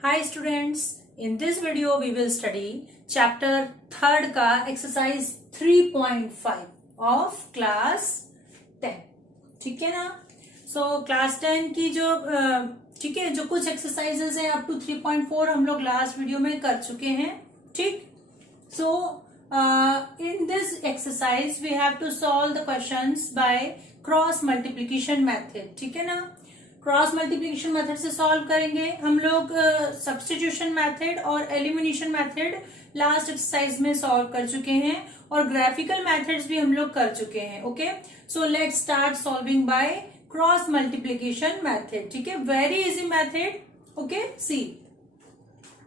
Hi students, in this video we will study chapter 3rd का exercise 3.5 of class 10. ठीक है ना? So class 10 की जो ठीक है जो कुछ exercises हैं up to 3.4 हम लोग last video में कर चुके हैं. ठीक? So in this exercise we have to solve the questions by cross multiplication method. ठीक है ना? क्रॉस मल्टीप्लिकेशन मेथड से सॉल्व करेंगे हम लोग. सब्स्टिट्यूशन मेथड और एलिमिनेशन मेथड लास्ट एक्सरसाइज में सॉल्व कर चुके हैं और ग्राफिकल मेथड्स भी हम लोग कर चुके हैं. Okay, so let's start solving bye cross multiplication method. ठीक है, very easy method. Okay, see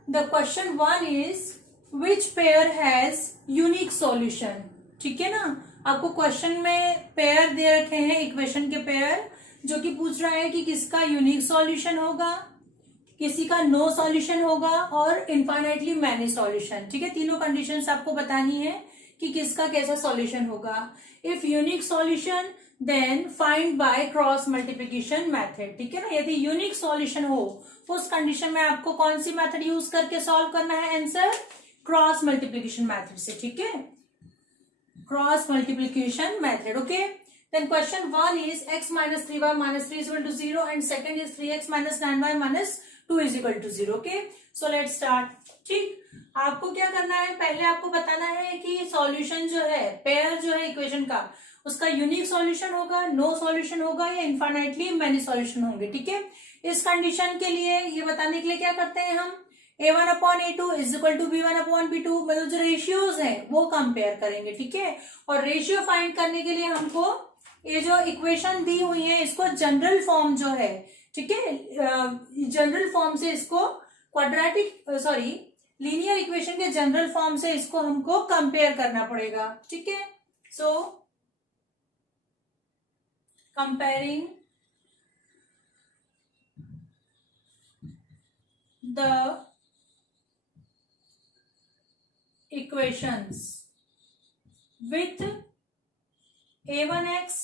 the question 1 is which pair has unique solution. ठीक है ना, आपको क्वेश्चन में पेयर दे रखे हैं, इक्वेशन के पेयर, जो कि पूछ रहा है कि किसका यूनिक सॉल्यूशन होगा, किसी का नो सॉल्यूशन होगा और इनफाइनाइटली मैनी सॉल्यूशन. ठीक है, तीनों कंडीशंस आपको बतानी है कि किसका कैसा सॉल्यूशन होगा. If unique solution then find by cross multiplication method. ठीक है ना, यदि यूनिक सॉल्यूशन हो उस कंडीशन में आपको कौन सी मेथड यूज करके सॉल्व करना है आंसर? क्रॉस मल्टीप्लिकेशन मेथड से. ठीक है, cross multiplication method. Okay, then question 1 is x minus 3y minus 3 is equal to 0 and second is 3x minus 9y minus 2 is equal to 0. okay, so let's start. ठीक, आपको क्या करना है, पहले आपको बताना है कि सॉल्यूशन जो है, पेयर जो है इक्वेशन का, उसका यूनिक सॉल्यूशन होगा, नो सॉल्यूशन होगा या इनफाइनाइटली मैनी सॉल्यूशन होंगे. ठीक है, इस कंडीशन के लिए ये बताने के लिए क्या करते हैं हम, a1 upon a2 is equal to b1 upon b2, मतलब जो रेशियोज है वो कंपेयर करेंगे. ठीक है, और रेशियो फाइंड करने के लिए हमको ये जो इक्वेशन दी हुई है इसको जनरल फॉर्म जो है, ठीक है, जनरल फॉर्म से इसको क्वाड्रेटिक लीनियर इक्वेशन के जनरल फॉर्म से इसको हमको कंपेयर करना पड़ेगा. ठीक है, सो comparing the equations with a1x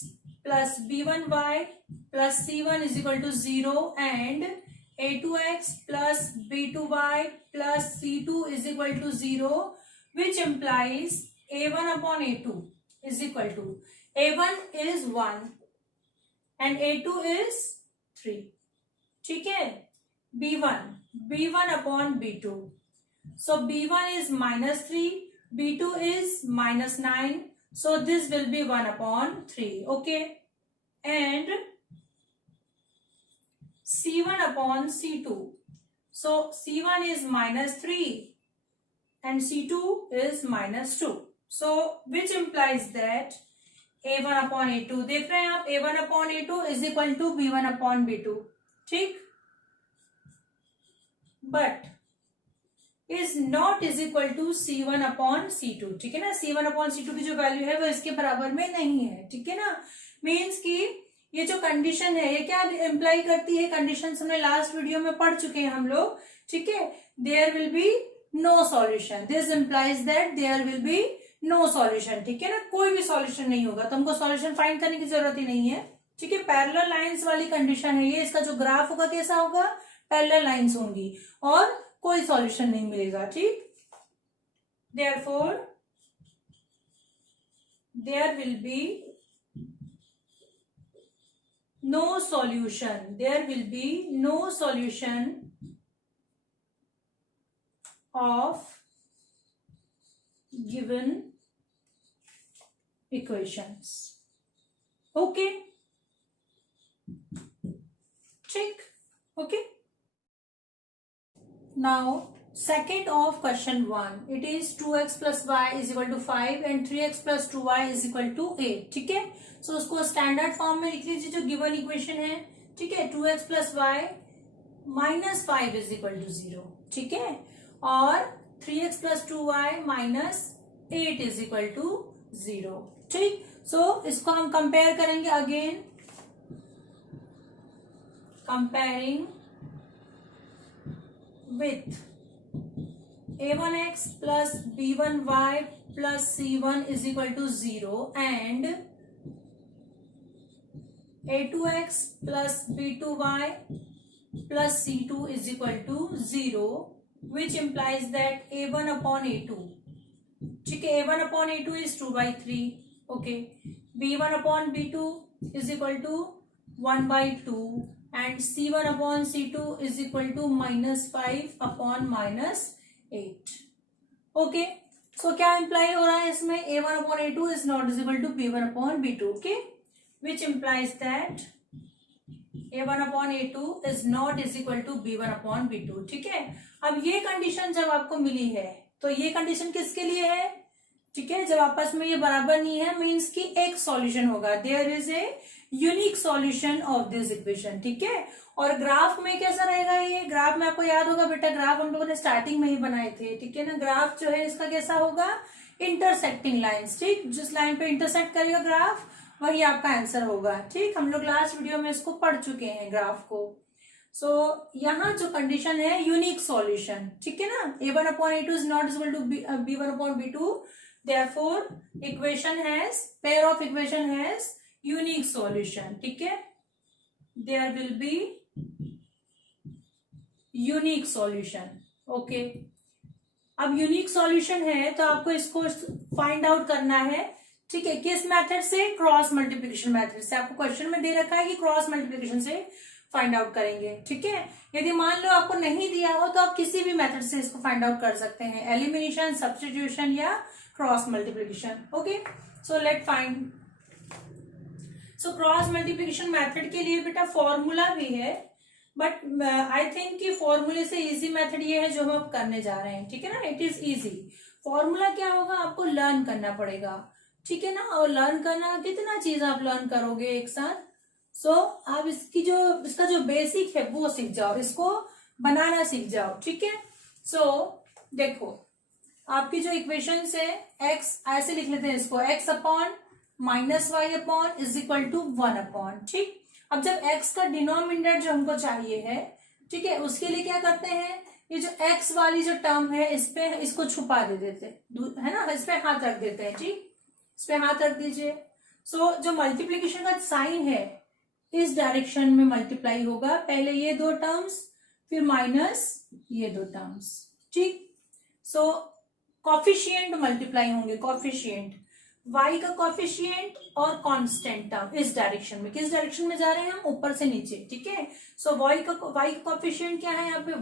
plus b1y plus c1 is equal to 0 and a2x plus b2y plus c2 is equal to 0, which implies a1 upon a2 is equal to a1 is 1 and a2 is 3. ठीक है, b1 upon b2, so b1 is minus 3, b2 is minus 9, so this will be 1 upon 3. okay, and c1 upon c2, so c1 is minus 3 and c2 is minus 2, so which implies that a1 upon a2, देख रहे हैं आप, a1 upon a2 is equal to b1 upon b2. ठीक, but is not is equal to c1 upon c2. ठीक है ना, c1 upon c2 की जो वैल्यू है वो इसके बराबर में नहीं है. ठीक है ना, मीन्स कि ये जो कंडीशन है ये क्या इंप्लाई करती है, कंडीशन हमने लास्ट वीडियो में पढ़ चुके हैं हम लोग. ठीक है, there will be no solution, this implies that there will be no solution. ठीक है ना, कोई भी सॉल्यूशन नहीं होगा, तो हमको सॉल्यूशन फाइंड करने की जरूरत ही नहीं है. ठीक है, पैरेलल लाइंस वाली कंडीशन है ये, इसका जो ग्राफ होगा कैसा होगा, पैरेलल लाइंस होंगी और कोई सॉल्यूशन नहीं मिलेगा. ठीक, therefore there will be no solution, there will be no solution of given equations. okay, ठीक, okay. Now, second of question 1, it is 2x plus y is equal to 5 and 3x plus 2y is equal to 8. ठीक है, सो उसको standard form में लिख लीजिए जो given equation है. ठीक है, 2x plus y minus 5 is equal to 0. ठीक है, और 3x plus 2y minus 8 is equal to 0. ठीक, सो इसको हम कंपेयर करेंगे again, comparing with a1x plus b1y plus c1 is equal to 0 and a2x plus b2y plus C2 is equal to 0, which implies that A1 upon A2. ठीक है, A1 upon A2 is 2/3. Okay, B1 upon B2 is equal to 1/2 and C1 upon C2 is equal to -5 upon -8. Okay, so क्या imply हो रहा है इसमें? A1 upon A2 is not equal to B1 upon B2. Okay, which implies that A1 upon A2 is not is equal to B1 upon B2. ठीक है, अब ये condition जब आपको मिली है तो ये कंडीशन किसके लिए है? ठीक है, जब आपस में ये बराबर नहीं है मीन्स कि एक सॉल्यूशन होगा, there is a unique solution of this equation. ठीक है, और ग्राफ में कैसा रहेगा? ये ग्राफ में आपको याद होगा बेटा, ग्राफ हम लोगों ने स्टार्टिंग में ही बनाए थे. ठीक है ना, ग्राफ जो है इसका कैसा होगा? Intersecting lines. ठीक, जिस लाइन पे इंटरसेक्ट करेगा ग्राफ वही आपका आंसर होगा. ठीक, हम लोग लास्ट वीडियो में इसको पढ़ चुके हैं ग्राफ को. सो यहाँ जो कंडीशन है यूनिक सॉल्यूशन. ठीक है ना, A1 upon A2 is not equal to B1 upon B2. Therefore, pair of equation has unique solution. ठीक है, there will be unique solution. Okay. अब यूनिक सॉल्यूशन है तो आपको इसको फाइंड आउट करना है. ठीक है, किस मेथड से? क्रॉस मल्टीप्लिकेशन मेथड से. आपको क्वेश्चन में दे रखा है कि क्रॉस मल्टीप्लिकेशन से फाइंड आउट करेंगे. ठीक है, यदि मान लो आपको नहीं दिया हो तो आप किसी भी मेथड से इसको फाइंड आउट कर सकते हैं, एलिमिनेशन, सब्स्टिट्यूशन या cross multiplication. Okay, so let find. So cross multiplication method के लिए बेटा फॉर्मूला भी है, बट आई थिंक कि फॉर्मूले से इजी मेथड ये है जो हम अब करने जा रहे हैं. ठीक है ना, इट इज इजी. फॉर्मूला क्या होगा? आपको लर्न करना पड़ेगा. ठीक है ना, और लर्न करना कितना चीज आप लर्न करोगे एक साथ. सो आप इसका जो बेसिक है वो सीख जाओ, इसको बनाना सीख जाओ. ठीक है, सो देखो आपकी जो इक्वेशन है x, ऐसे लिख लेते हैं इसको, x upon minus y upon is equal to 1 upon. ठीक, अब जब x का डिनोमिनेटर जो हमको चाहिए है, ठीक है, उसके लिए क्या करते हैं? ये जो x वाली जो टर्म है इस पे इसको छुपा दे देते है ना, इस पे हाथ रख देते हैं. ठीक, इस पे हाथ रख दीजिए. सो जो मल्टीप्लीकेशन का साइन है इस डायरेक्शन में मल्टीप्लाई होगा. पहले ये दो टर्म्स, फिर माइनस ये दो टर्म्स. ठीक, सो कॉफिशिएंट मल्टीप्लाई होंगे, कॉफिशिएंट y का कॉफिशिएंट और कांस्टेंट टर्म इस डायरेक्शन में. किस डायरेक्शन में जा रहे हैं हम? ऊपर से नीचे. ठीक है, सो y का कॉफिशिएंट क्या है यहाँ पे?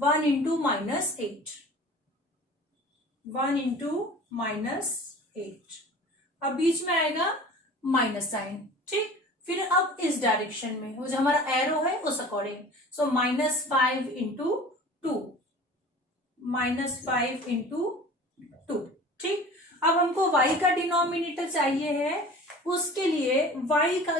1 इंटू -8, 1 इंटू -8. अब बीच में आएगा माइनस साइन. ठीक, फिर अब इस डायरेक्शन में वो जो हमारा एरो है उस अकॉर्डिंग, सो -5 इंटू 2, -5 इंटू 2. ठीक, अब हमको y का डिनोमिनेटर चाहिए है, उसके लिए y का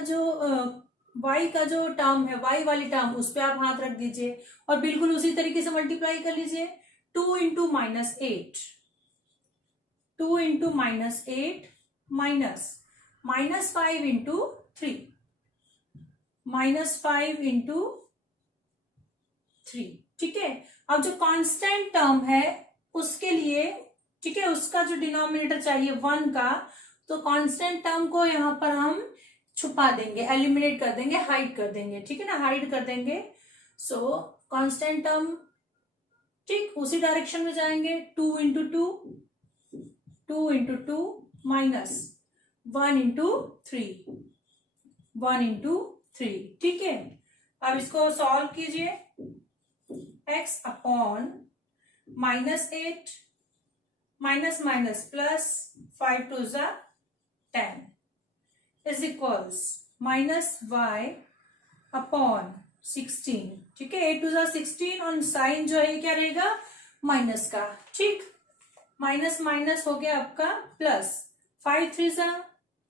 जो टर्म है, y वाली टर्म, उस पर आप हाथ रख दीजिए और बिल्कुल उसी तरीके से मल्टीप्लाई कर लीजिए. 2 इंटू -8, 2 इंटू -8 -5 इंटू 3, -5 इंटू 3. ठीक है, अब जो कांस्टेंट टर्म है उसके लिए, ठीक है, उसका जो डिनोमिनेटर चाहिए 1 का, तो कांस्टेंट टर्म को यहां पर हम छुपा देंगे, एलिमिनेट कर देंगे, हाइड कर देंगे. ठीक है ना, हाइड कर देंगे. सो कांस्टेंट टर्म, ठीक, उसी डायरेक्शन में जाएंगे. 2 into 2, 2 into 2 minus 1 into 3, 1 into 3. ठीक है, अब इसको सॉल्व कीजिए. x upon -8 minus minus plus 5 2 ज़ा 10 इज इक्वल्स -y अपॉन 16. ठीक है, 8 2 ज़ा 16 और साइन जो है क्या रहेगा? माइनस का. ठीक, माइनस माइनस हो गया आपका प्लस, 5 3 ज़ा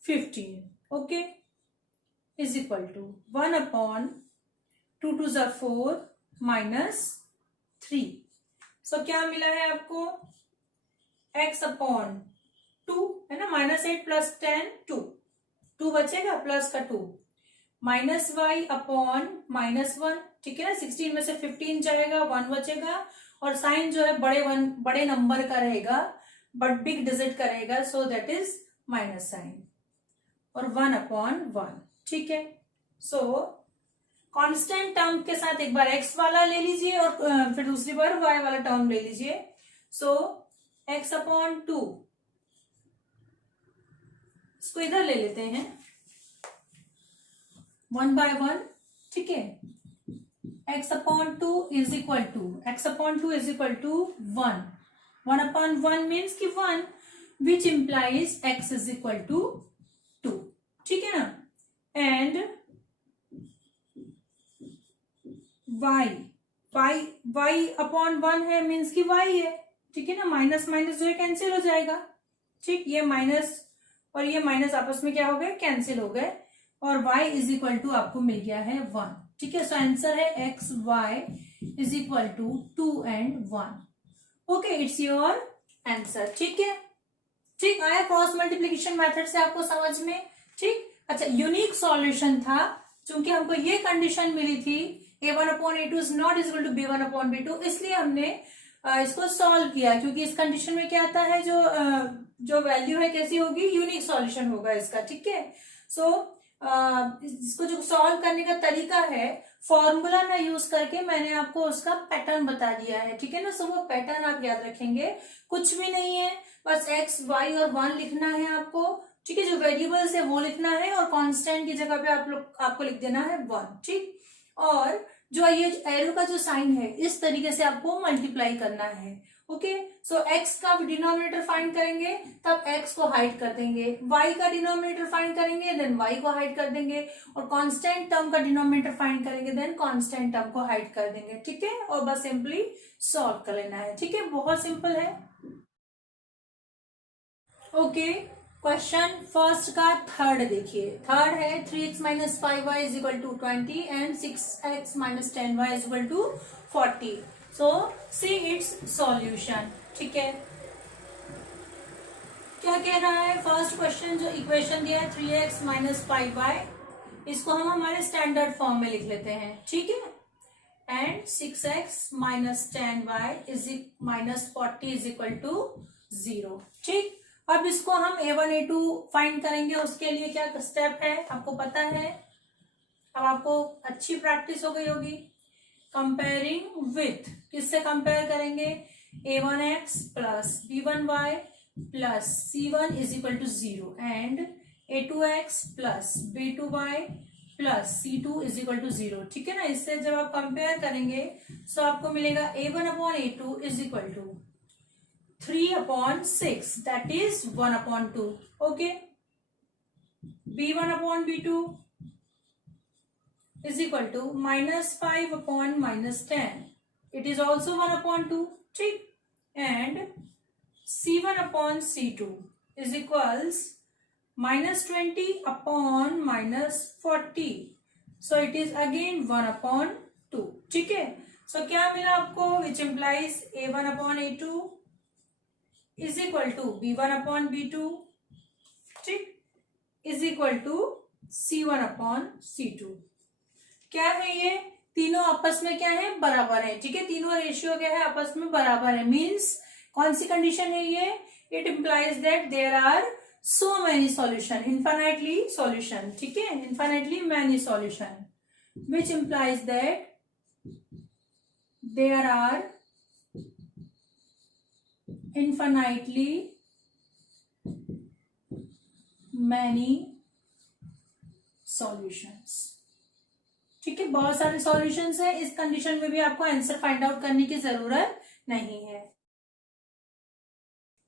15. Okay, is equal to 1 upon 2 2 ज़ा 4 -3. सो क्या मिला है आपको? x अपॉन 2 है ना, -8 प्लस 10 2 बचेगा, प्लस का 2, -y अपॉन -1. ठीक है ना, 16 में से 15 जाएगा, 1 बचेगा और साइन जो है बड़े नंबर का रहेगा, बट बिग डिजिट का रहेगा, so that is minus sign और 1 अपॉन 1. ठीक है, सो कांस्टेंट टर्म के साथ एक बार x वाला ले लीजिए और फिर दूसरी बार y वाला टर्म ले लीजिए. सो x अपॉन 2, इसको इधर ले लेते हैं 1 by 1. ठीक है. x अपॉन 2 is equal to 1. 1 upon 1 means कि 1, which implies x is equal to 2. ठीक है ना. एंड y अपॉन 1 है मीन्स कि y है. ठीक है ना. माइनस माइनस जो है कैंसिल हो जाएगा. ठीक. ये माइनस और ये माइनस आपस में क्या हो गए, कैंसिल हो गए. और y इज इक्वल टू आपको मिल गया है 1. ठीक है. सो आंसर है x y is equal to 2 and 1. Okay, it's your answer. ठीक है. ठीक. आया क्रॉस मल्टीप्लीकेशन मेथड से आपको समझ में. ठीक. अच्छा, यूनिक सॉल्यूशन था क्योंकि हमको ये कंडीशन मिली थी a1 upon a2 is not equal to b1 upon b2, इसलिए हमने इसको सॉल्व किया. क्योंकि इस कंडीशन में क्या आता है, जो वैल्यू है कैसी होगी, यूनिक सॉल्यूशन होगा इसका. ठीक है. सो इसको जो सॉल्व करने का तरीका है, फॉर्मूला ना यूज करके मैंने आपको उसका पैटर्न बता दिया है. ठीक है ना. सो वो पैटर्न आप याद रखेंगे. कुछ भी नहीं है, बस x y और 1 लिखना है आपको. ठीक है. जो वेरिएबल्स है वो लिखना है और कांस्टेंट की जगह पे आपको लिख देना है 1. ठीक. और जो ये एरो का जो साइन है, इस तरीके से आपको मल्टीप्लाई करना है. ओके. सो x का डिनोमिनेटर फाइंड करेंगे, तब x को हाइड कर देंगे. y का डिनोमिनेटर फाइंड करेंगे, देन y को हाइड कर देंगे. और कांस्टेंट टर्म का डिनोमिनेटर फाइंड करेंगे, देन कांस्टेंट टर्म को हाइड कर देंगे. ठीक है. और बस सिंपली सॉल्व कर लेना है. ठीक है. बहुत सिंपल है. ओके. क्वेश्चन फर्स्ट का थर्ड देखिए. थर्ड है 3x minus 5y is equal to 20 and 6x minus 10y is equal to 40. So see its solution. ठीक है. क्या कह रहा है फर्स्ट क्वेश्चन, जो इक्वेशन दिया है 3x माइनस 5y, इसको हम हमारे स्टैंडर्ड फॉर्म में लिख लेते हैं. ठीक है. And 6x minus 10y is minus 40 is equal to 0. ठीक. अब इसको हम a1 a2 फाइंड करेंगे. उसके लिए क्या स्टेप है आपको पता है. अब आपको अच्छी प्रैक्टिस हो गई होगी. कंपेयरिंग विथ, किससे कंपेयर करेंगे, a1x plus b1y plus c1 is equal to 0 and a2x plus b2y plus c2 is equal to 0. ठीक है ना. इससे जब आप कंपेयर करेंगे तो आपको मिलेगा a1 upon a2 is equal to 3 upon 6, that is 1 upon 2. Okay. b1 upon b2 is equal to minus 5 upon minus 10. It is also 1 upon 2. ठीक. And c1 upon c2 is equals minus 20 upon minus 40. So it is again 1 upon 2. ठीक है. So क्या मिला आपको, which implies a1 upon a2 is equal to b1 upon b2, ठीक, is equal to c1 upon c2. क्या है ये, तीनों आपस में क्या है, बराबर है. ठीक है. तीनों रेशियो क्या है, आपस में बराबर है. मीन्स कौन सी कंडीशन है ये, it implies that there are so many solution, infinitely solution. ठीक है. Infinitely many solution, which implies that there are infinitely many solutions. ठीक है. बहुत सारे सॉल्यूशंस है. इस कंडीशन में भी आपको आंसर फाइंड आउट करने की जरूरत नहीं है.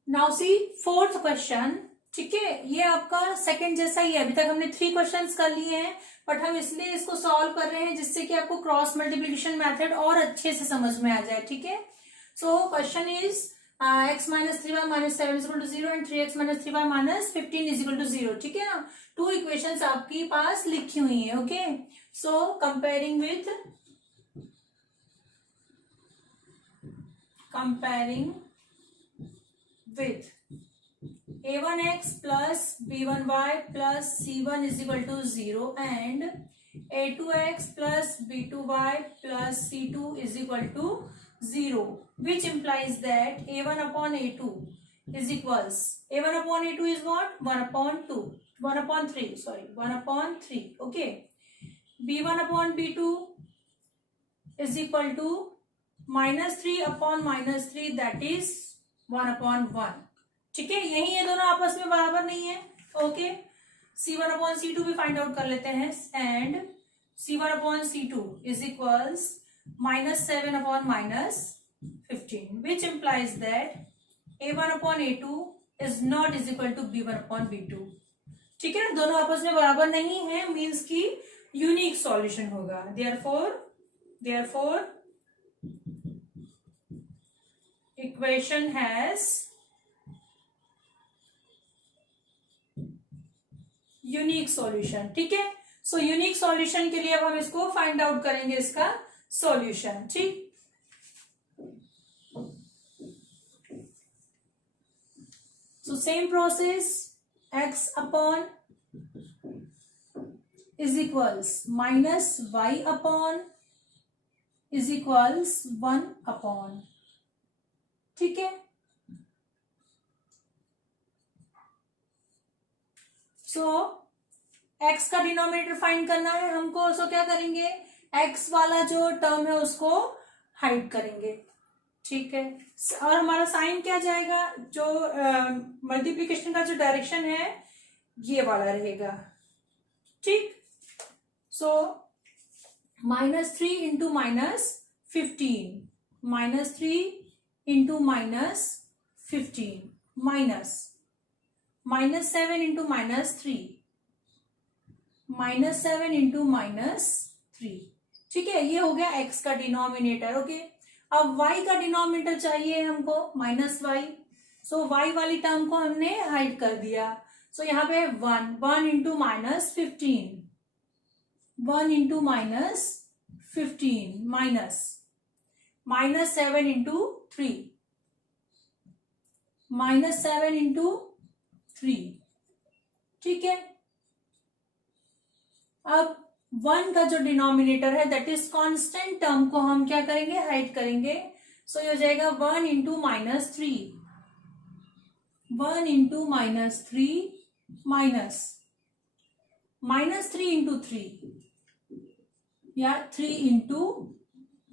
Now C fourth question. ठीक है. ये आपका सेकंड जैसा ही है. अभी तक हमने 3 क्वेश्चंस कर लिए हैं, बट हम इसलिए इसको सॉल्व कर रहे हैं जिससे कि आपको क्रॉस मल्टीप्लीकेशन मेथड और अच्छे से समझ में आ जाए. ठीक है. So question is x minus 3y minus 7 is equal to 0 and 3x minus 3y minus 15 is equal to 0. ठीक है ना. 2 इक्वेशंस आपके पास लिखी हुई है. Okay. So comparing with a1x plus b1y plus c1 is equal to 0 and a2x plus b2y plus c2 is equal to 0, which implies that a1 upon a2 is equals, a1 upon a2 is what, 1 upon 2, 1 upon 3, sorry, 1 upon 3. Okay. b1 upon b2 is equal to -3 upon -3 that is 1 upon 1. ठीक है, यही ये दोनों आपस में बराबर नहीं है. ओके, c1 अपॉन c2 भी फाइंड आउट कर लेते हैं. And c1 upon c2 is equals -7 अपॉन -15 which implies that a1 upon a2 is not is equal to b1 upon b2. ठीक है, दोनों आपस में बराबर नहीं है, मीन्स की यूनिक सॉल्यूशन होगा. Therefore equation has unique solution. ठीक है, सो यूनिक सॉल्यूशन के लिए अब हम इसको फाइंड आउट करेंगे, इसका सॉल्यूशन. ठीक, so same process, x upon is equals -y upon is equals 1 upon. ठीक है, सो x का डिनोमिनेटर फाइंड करना है हमको. सो क्या करेंगे, x वाला जो टर्म है उसको हाइड करेंगे. ठीक है, और हमारा साइन क्या जाएगा, जो मल्टीप्लीकेशन का जो डायरेक्शन है ये वाला रहेगा. ठीक, सो -3 इंटू -15 -3 इंटू -15 -7 इंटू -3 -7 इंटू -3. ठीक है, ये हो गया x का डिनोमिनेटर. ओके, अब y का डिनोमिनेटर चाहिए हमको -y. सो y वाली टर्म को हमने हाइड कर दिया. सो यहाँ पे 1 इंटू -15 1 इंटू -15 -7 इंटू 3 -7 इंटू 3. ठीक है, अब 1 का जो डिनोमिनेटर है दैट इज कांस्टेंट टर्म को हम क्या करेंगे, हाइड करेंगे. सो ये हो जाएगा 1 इंटू -3 1 इंटू -3 -3 इंटू 3 या 3 इंटू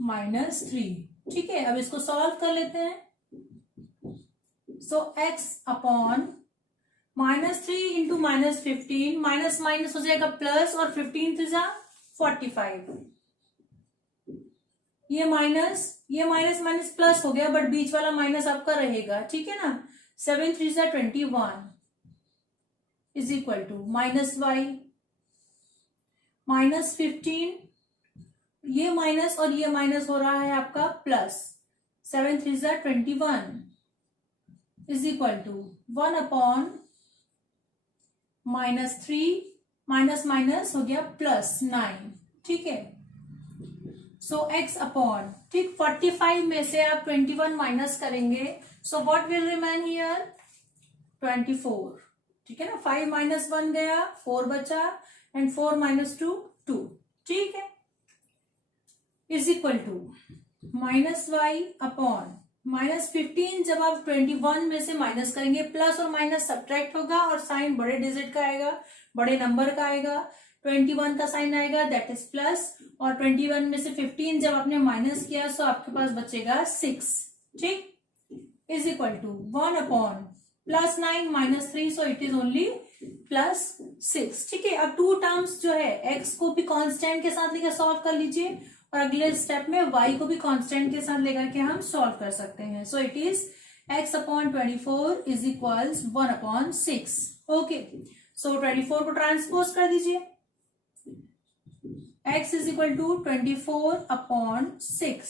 -3. ठीक है, अब इसको सॉल्व कर लेते हैं. सो x upon -3 into -15 minus minus हो जाएगा प्लस, और 15 3 45. ये माइनस माइनस प्लस हो गया, बट बीच वाला माइनस आपका रहेगा. ठीक है ना, 7 3 21 इज इक्वल टू -y -15. ये माइनस और ये माइनस हो रहा है आपका plus. 7 3 21 is equal to 1 upon -3 minus minus हो गया +9. ठीक है, सो x अपॉन, ठीक, 45 में से आप 21 माइनस करेंगे. So what will remain here, 24. ठीक है ना, 5 -1 गया, 4 बचा, एंड 4 -2 2. ठीक है, is equal to -y upon -15. जब आप 21 में से माइनस करेंगे, प्लस और माइनस सब्ट्रैक्ट होगा, और साइन बड़े डिजिट का आएगा, बड़े नंबर का आएगा. 21 का साइन आएगा दैट इज प्लस, और 21 में से 15 जब आपने माइनस किया सो आपके पास बचेगा 6. ठीक, is equal to 1 upon +9 -3, so it is only +6. ठीक है, अब 2 टर्म्स जो है x को भी कांस्टेंट के साथ लेकर सॉल्व कर लीजिए, और अगले स्टेप में y को भी कांस्टेंट के साथ लेकर के हम सॉल्व कर सकते हैं. So it is x upon 24 is equals 1 upon 6. Okay, so 24 को ट्रांसपोज कर दीजिए. x is equal to 24 upon 6.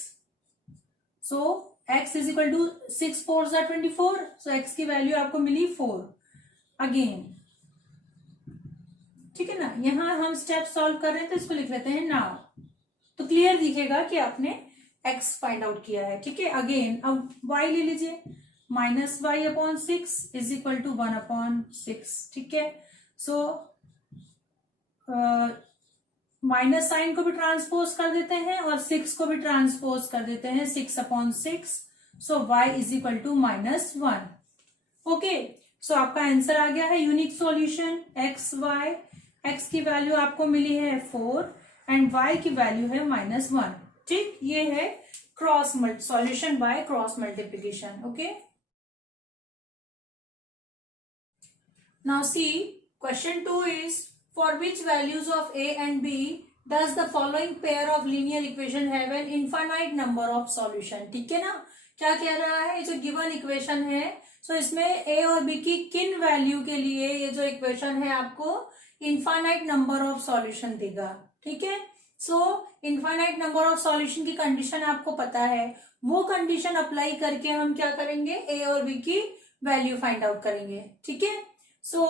So x is equal to 6 4 24. So x की वैल्यू आपको मिली 4 अगेन. ठीक है ना, यहां हम स्टेप सॉल्व कर रहे हैं तो इसको लिख लेते हैं नाउ. तो क्लियर दिखेगा कि आपने x फाइंड आउट किया है. ठीक है, अगेन अब y ले लीजिए. -y upon 6 is equal to 1 upon 6. ठीक है, सो माइनस साइन को भी ट्रांसपोज कर देते हैं, और 6 को भी ट्रांसपोज कर देते हैं. 6 upon 6, so y is equal to -1. Okay, so आपका आंसर आ गया है unique solution x y. x की वैल्यू आपको मिली है 4, एंड y की वैल्यू है -1। ठीक, ये है solution by cross multiplication. Okay, now see question 2 is for which values of a and b does the following pair of linear equation have an infinite number of solution। ठीक है ना, क्या कह रहा है, जो गिवन इक्वेशन है, सो इसमें a और b की किन वैल्यू के लिए ये जो इक्वेशन है आपको इनफाइनाइट नंबर ऑफ सॉल्यूशन देगा। ठीक है, सो इनफाइनाइट नंबर ऑफ सॉल्यूशन की कंडीशन आपको पता है, वो कंडीशन अप्लाई करके हम क्या करेंगे, a और b की वैल्यू फाइंड आउट करेंगे। ठीक है, so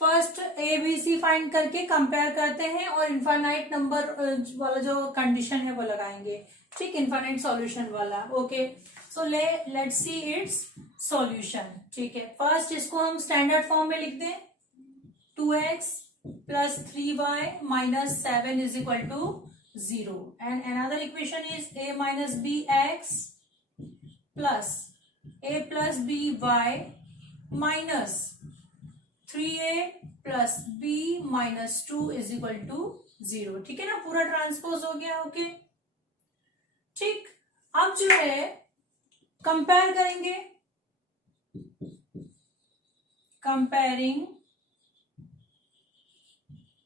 first A B C find करके कंपेयर करते हैं और इनफाइनाइट नंबर वाला जो कंडीशन है वो लगाएंगे। ठीक, इनफाइनाइट सॉल्यूशन वाला। Okay, so let's C its solution. ठीक है, फर्स्ट इसको हम स्टैंडर्ड फॉर्म में लिख दें, 2x plus 3y minus 7 is equal to 0 and another equation is a minus bx plus a plus by minus 3a plus b minus 2 is equal to 0। ठीक है ना, पूरा ट्रांसपोज हो गया। ओके, ठीक, अब जो है कंपेयर करेंगे, comparing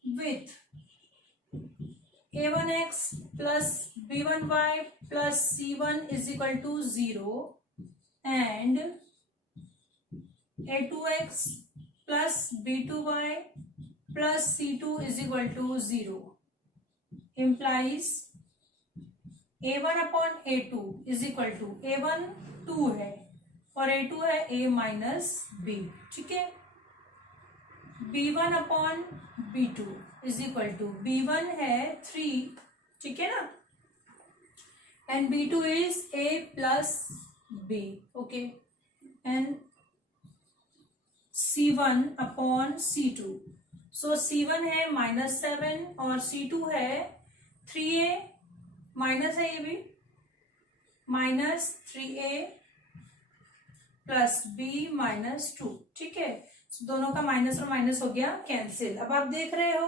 with a1x plus b1y plus c1 is equal to 0 and a2x plus b2y plus c2 is equal to 0 implies a1 upon a2 is equal to a1 2 है और a2 है a minus b। ठीक है, b1 upon b2 is equal to b1 है 3, ठीक है ना, and b2 is a plus b। Okay, and c1 upon c2, so c1 है -7 और c2 है 3a माइनस है, ये भी -3a प्लस b -2। ठीक है, दोनों का माइनस और माइनस हो गया कैंसिल। अब आप देख रहे हो,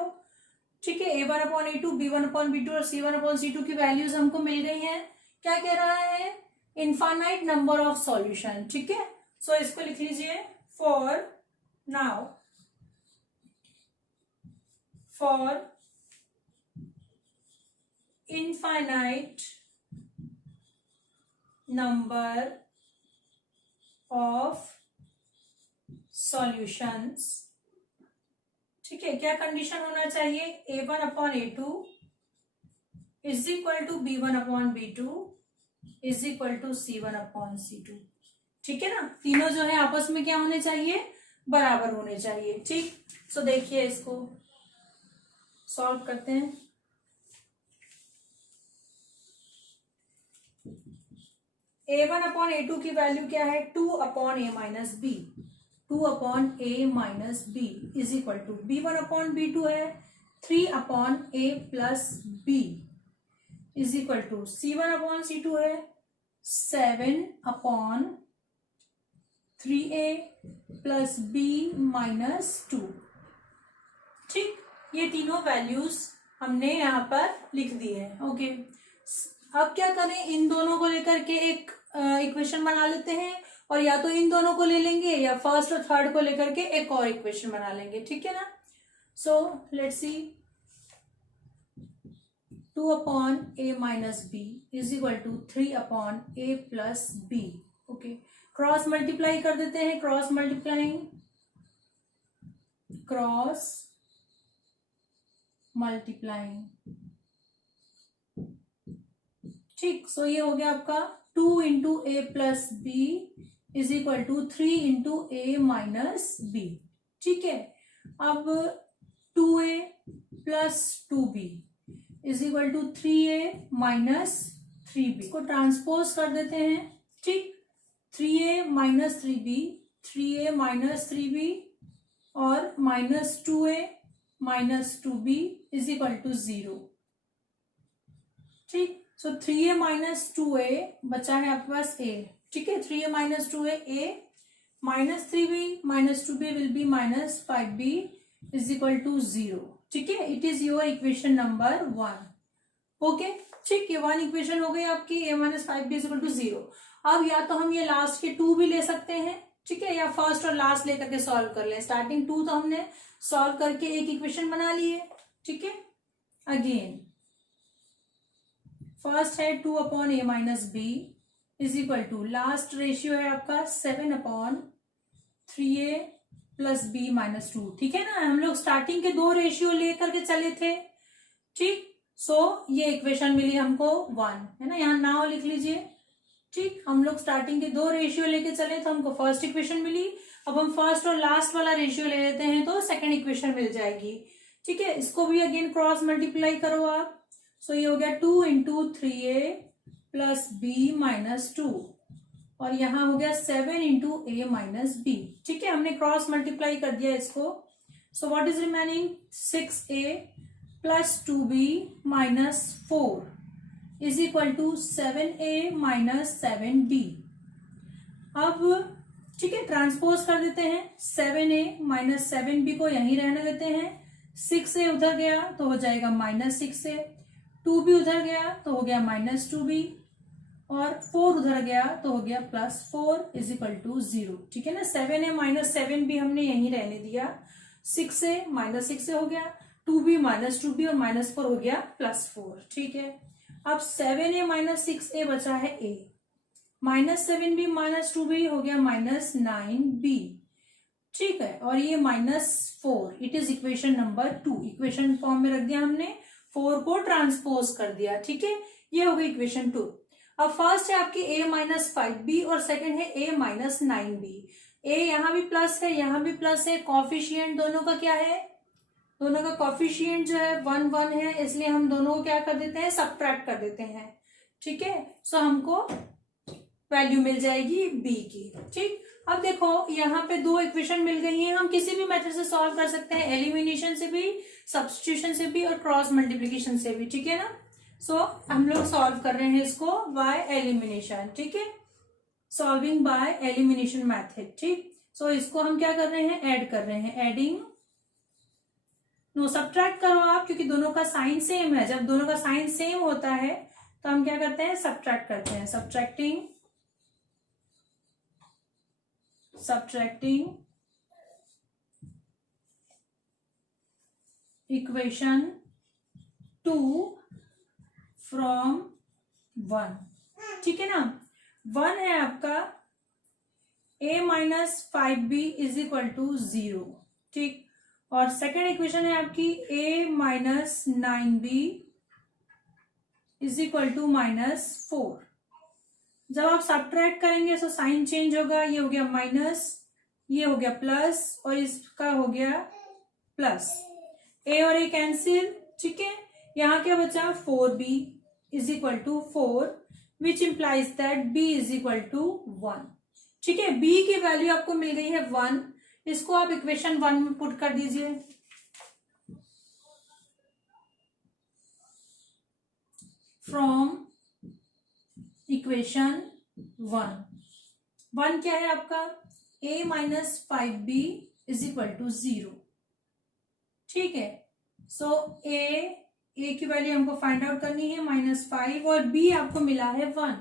ठीक है, a1 upon a2, b1 upon b2 और c1 अपॉन c2 की वैल्यूज हमको मिल गई हैं। क्या कह रहा है, इनफाइनाइट नंबर ऑफ सॉल्यूशन। ठीक है, सो इसको लिख लीजिए, for now for infinite number of solutions. ठीक है, क्या कंडीशन होना चाहिए, a1 upon a2 is equal to b1 upon b2 is equal to c1 upon c2। ठीक है ना, तीनों जो है आपस में क्या होने चाहिए, बराबर होने चाहिए। ठीक, सो देखिए इसको सॉल्व करते हैं। a1 अपॉन a2 की वैल्यू क्या है, 2 upon a minus b, 2 upon a minus b is equal to b1 upon b2 है 3 upon a plus b is equal to c1 upon c2 है 7 upon 3a plus b minus 2। ठीक, ये तीनों values हमने यहाँ पर लिख दी है। ओके, अब क्या करें, इन दोनों को लेकर के एक इक्वेशन बना लेते हैं, और या तो इन दोनों को ले लेंगे या फर्स्ट और थर्ड को लेकर के एक और इक्वेशन बना लेंगे। ठीक है ना, so let's see 2 upon a minus b is equal to 3 upon a plus b। Okay, cross multiply कर देते हैं, क्रॉस मल्टीप्लाइंग, क्रॉस मल्टीप्लाइंग। ठीक, सो ये हो गया आपका 2 into A plus B is equal to 3 into A minus B. ठीक है, अब 2a plus 2b is equal to 3a minus 3b को ट्रांसपोज कर देते हैं। ठीक, 3a minus 3b, 3a minus 3b और minus 2a minus 2b is equal to 0। ठीक, सो 3a माइनस 2a बचा है आपके पास a। ठीक है, 3a minus 2a a minus 3b minus 2b will be minus 5b is equal to 0। ठीक है, it is your equation number 1। Okay ठीक, ये वन इक्वेशन हो गई आपकी a minus 5b is equal to 0। अब या तो हम ये लास्ट के 2 भी ले सकते हैं, ठीक है, या फर्स्ट और लास्ट लेकर के सॉल्व कर ले। स्टार्टिंग 2 तो हमने सॉल्व करके एक इक्वेशन बना ली है, ठीक है। अगेन फर्स्ट है 2 upon a minus b is equal to, last ratio है आपका 7 upon 3a plus b minus 2, ठीक है ना। हम लोग स्टार्टिंग के 2 रेशियो लेकर के चले थे, ठीक। सो ये इक्वेशन मिली हमको 1, है ना, यहाँ नाउ लिख लीजिए, ठीक। हम लोग स्टार्टिंग के 2 रेशियो लेके चले तो हमको फर्स्ट इक्वेशन मिली। अब हम फर्स्ट और लास्ट वाला रेशियो ले लेते हैं तो सेकंड इक्वेशन मिल जाएगी, ठीक है। इसको भी अगेन क्रॉस मल्टीप्लाई करो आप। सो ये हो गया 2 into 3a plus b minus 2, और यहाँ हो गया 7 इंटू a माइनस b, ठीक है। हमने क्रॉस मल्टीप्लाई कर दिया इसको। So what is remaining, 6a plus 2b minus 4 is equal to 7a minus 7b। अब ठीक है, ट्रांसपोज कर देते हैं। 7a माइनस 7b को यहीं रहने देते हैं। 6a उधर गया तो हो जाएगा माइनस 6a, 2b उधर गया तो हो गया माइनस 2b, और 4 उधर गया तो हो गया प्लस 4 इज इक्वल टू 0, ठीक है ना। 7a माइनस 7b हमने यहीं रहने दिया। 6a माइनस 6a हो गया, 2b माइनस 2b और माइनस 4 हो गया प्लस 4, ठीक है। अब 7a माइनस 6a बचा है a, minus 7b minus 2b हो गया माइनस 9b, ठीक है। और ये minus 4, it is equation number 2, equation form में रख दिया हमने, 4 को ट्रांसपोज कर दिया, ठीक है। ये हो गई इक्वेशन 2। अब फर्स्ट है आपकी a माइनस 5b और सेकंड है a माइनस 9b। a यहाँ भी प्लस है, यहाँ भी प्लस है, कॉफिशिएंट दोनों का क्या है, दोनों का कॉफिशिएंट जो है 1 1 है, इसलिए हम दोनों को क्या कर देते हैं, सब्ट्रैक्ट कर देते हैं, ठीक है। सो हमको वैल्यू मिल जाएगी b की, ठीक। अब देखो यहाँ पे 2 इक्वेशन मिल गई हैं, हम किसी भी मेथड से सॉल्व कर सकते हैं, एलिमिनेशन से भी, सब्स्टिट्यूशन से भी और क्रॉस मल्टीप्लीकेशन से भी, ठीक है ना। सो हम लोग सॉल्व कर रहे हैं इसको बाय एलिमिनेशन, ठीक है, सॉल्विंग बाय एलिमिनेशन मेथड, ठीक। सो इसको हम क्या कर रहे हैं, ऐड कर रहे हैं, एडिंग, नो सब्ट्रैक्ट करो आप, क्योंकि दोनों का साइन सेम है। जब दोनों का साइन सेम होता है तो हम क्या करते हैं, सब्ट्रैक्ट करते हैं। सब्ट्रैक्टिंग इक्वेशन 2 फ्रॉम 1, ठीक है ना। 1 है आपका a minus 5b is equal to 0, ठीक। और सेकेंड इक्वेशन है आपकी a minus 9b is equal to minus 4। जब आप सब्ट्रैक्ट करेंगे तो साइन चेंज होगा, ये हो गया माइनस, ये हो गया प्लस, और इसका हो गया प्लस। a और a कैंसिल, ठीक है। यहाँ क्या बचा, 4b is equal to 4 which implies that b is equal to 1, ठीक है। b की वैल्यू आपको मिल गई है 1, इसको आप इक्वेशन 1 में पुट कर दीजिए। फ्रॉम इक्वेशन 1 क्या है आपका, a minus 5b is equal to 0, ठीक है। सो a की वैल्यू हमको फाइंड आउट करनी है -5, और b आपको मिला है 1,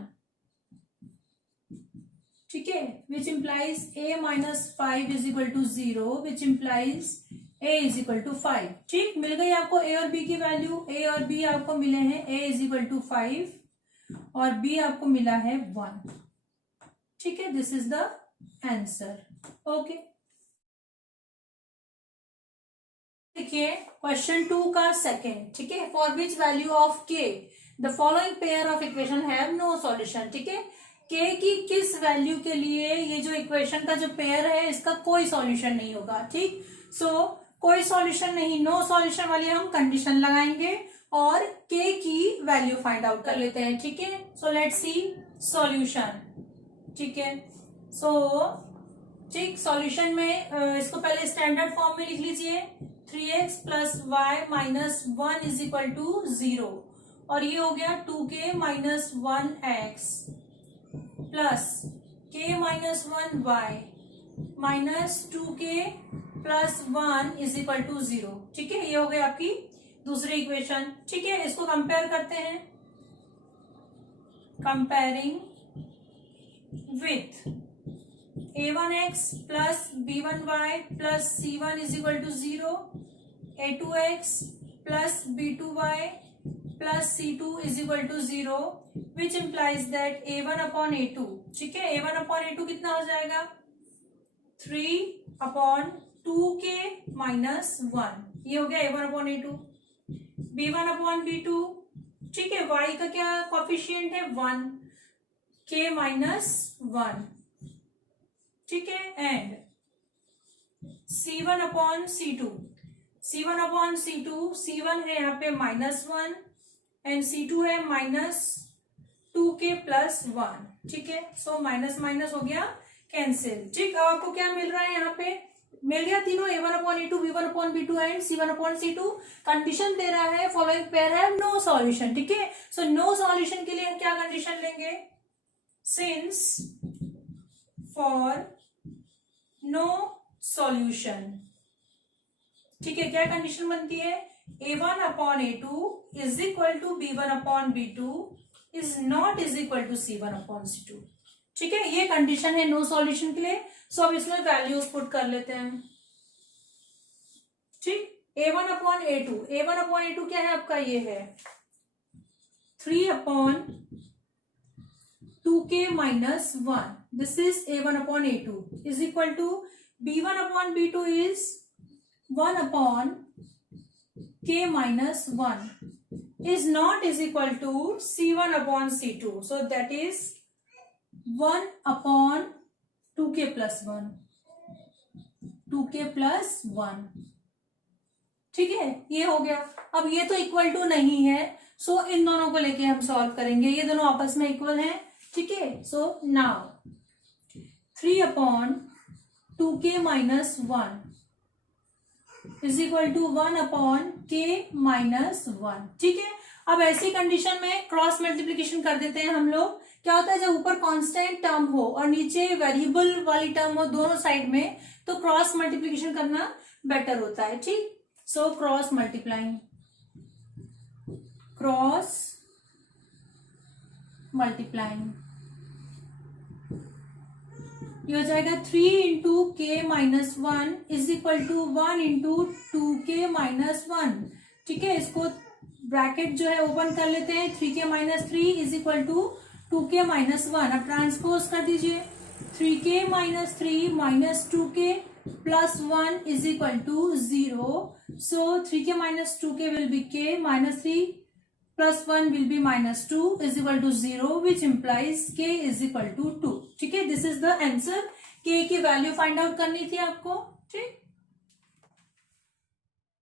ठीक है, which implies a minus 5 is equal to 0 which implies a is equal to 5, ठीक। मिल गई आपको a और b की वैल्यू, a और b आपको मिले हैं, a इज इक्वल टू 5 और b आपको मिला है 1, ठीक है। This is the answer, okay. देखिए क्वेश्चन 2 का सेकेंड, ठीक है। For which value of k the following pair of equation have no solution, ठीक है। k की किस वैल्यू के लिए ये जो इक्वेशन का जो पेयर है इसका कोई सॉल्यूशन नहीं होगा, ठीक। सो कोई सॉल्यूशन नहीं, नो सॉल्यूशन वाली हम कंडीशन लगाएंगे और k की वैल्यू फाइंड आउट कर लेते हैं, ठीक है। सो लेट्स सी सॉल्यूशन, ठीक है। सो ठीक, सॉल्यूशन में इसको पहले स्टैंडर्ड फॉर्म में लिख लीजिए, 3x प्लस y minus 1 is equal to 0, और ये हो गया 2k minus 1x plus k minus 1y minus 2k plus 1 is equal to 0, ठीक है। ये हो गई आपकी दूसरी इक्वेशन, ठीक है। इसको कंपेयर करते हैं, comparing with a1x plus b1y plus c1 is equal to 0, a2x plus b2y plus c2 is equal to 0, which implies that a1 upon a2, ठीक है। a1 अपॉन a2 कितना हो जाएगा, 3 अपॉन 2k माइनस 1, ये हो गया a1 upon a2। b1 upon b2, ठीक है, y का क्या कॉफिशिएंट है 1, k माइनस 1, ठीक है। And c1 upon c2, c1 upon c2, c1 है यहाँ पे -1 एंड c2 है -2k प्लस 1, ठीक है। सो माइनस माइनस हो गया कैंसिल, ठीक। अब आपको क्या मिल रहा है, यहाँ पे मिल गया तीनों, a1 upon a2, b1 upon b2 and c1 upon c2। Condition दे रहा है फॉलोइंग पेयर है नो सॉल्यूशन, ठीक है। सो नो सॉल्यूशन के लिए हम क्या कंडीशन लेंगे, सिंस फॉर नो सॉल्यूशन, ठीक है, क्या कंडीशन बनती है, a1 upon a2 is equal to b1 upon b2 is not is equal to c1 upon c2, ठीक है। ये कंडीशन है नो सॉल्यूशन के लिए। सो अब इसमें वैल्यूज पुट कर लेते हैं, ठीक। a1 upon a2, a1 upon a2 क्या है आपका, ये है 3 upon 2k minus 1, this is a1 upon a2 is equal to b1 upon b2 is 1 upon k minus 1 is not is equal to c1 upon c2, so that is 1 upon 2k plus 1, 2k plus 1, ठीक है, ये हो गया। अब ये तो equal to नहीं है, सो इन दोनों को लेके हम सॉल्व करेंगे, ये दोनों आपस में इक्वल हैं, ठीक है। So now 3 upon 2k minus 1 is equal to 1 upon k minus 1, ठीक है। अब ऐसी कंडीशन में क्रॉस मल्टीप्लीकेशन कर देते हैं हम लोग। क्या होता है, जब ऊपर कांस्टेंट टर्म हो और नीचे वेरिएबल वाली टर्म हो दोनों साइड में, तो क्रॉस मल्टीप्लीकेशन करना बेटर होता है, ठीक। So cross multiplying, cross multiplying, ये हो जाएगा 3 into k minus 1 is equal to 1 into 2k minus 1, ठीक है। इसको ब्रैकेट जो है ओपन कर लेते हैं, 3k minus 3 is equal to 2k minus 1, अब ट्रांसपोज कर दीजिए, 3k minus 3 minus 2k plus 1 is equal to 0, so 3k minus 2k will be k minus 3 plus 1 will be minus 2 is equal to 0, which implies k is equal to 2, ठीक है। This is the answer, k की value find out करनी थी आपको, ठीक।